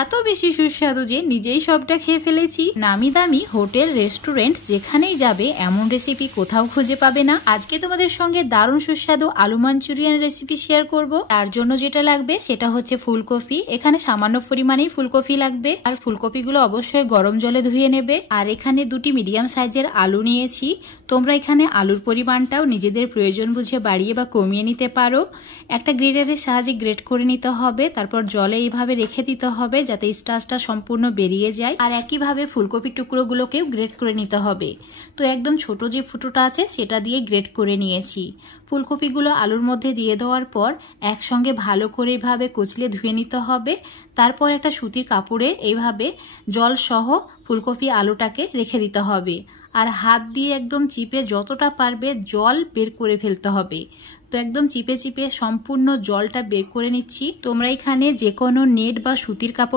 এত বেশি সুস্বাদু যে নিজেই সবটা খেয়ে ফেলেছি। নামি দামি হোটেল রেস্টুরেন্ট যেখানেই যাবে এমন রেসিপি কোথাও খুঁজে পাবে না। আজকে তোমাদের সঙ্গে দারুণ সুস্বাদু আলু মাঞ্চুরিয়ান রেসিপি শেয়ার করব। তার জন্য যেটা লাগবে সেটা হচ্ছে ফুলকপি। এখানে সামান্য পরিমাণেই ফুলকপি লাগবে, আর ফুলকপিগুলো অবশ্যই গরম জলে ধুয়ে নেবে। আর এখানে দুটি মিডিয়াম সাইজের আলু নিয়েছি। তোমরা এখানে আলুর পরিমাণটাও নিজেদের প্রয়োজন বুঝে বাড়িয়ে বা কমিয়ে নিতে পারো। একটা গ্রেটারের সাহায্যে গ্রেট করে নিতে হবে, তারপর জলে এইভাবে রেখে দিতে হবে যাতে স্টার্চটা সম্পূর্ণ বেরিয়ে যায়। আর একইভাবে ফুলকপির টুকরোগুলোকেও গ্রেট করে নিতে হবে। তো একদম ছোট যে ফুটোটা আছে সেটা দিয়ে গ্রেট করে নিয়েছি। ফুলকপিগুলো আলুর মধ্যে দিয়ে দেওয়ার পর একসঙ্গে ভালো করে এইভাবে কুচলে ধুয়ে নিতে হবে। তারপর একটা সুতির কাপড়ে এইভাবে জল সহ ফুলকপি আলুটাকে রেখে দিতে হবে। আর হাত দিয়ে একদম চিপে যতটা পারবে জল বের করে ফেলতে হবে। তো একদম চিপে চিপে সম্পূর্ণ জলটা বের করে নিচ্ছি। তোমরা এখানে যে কোনো নেট বা সুতির কাপড়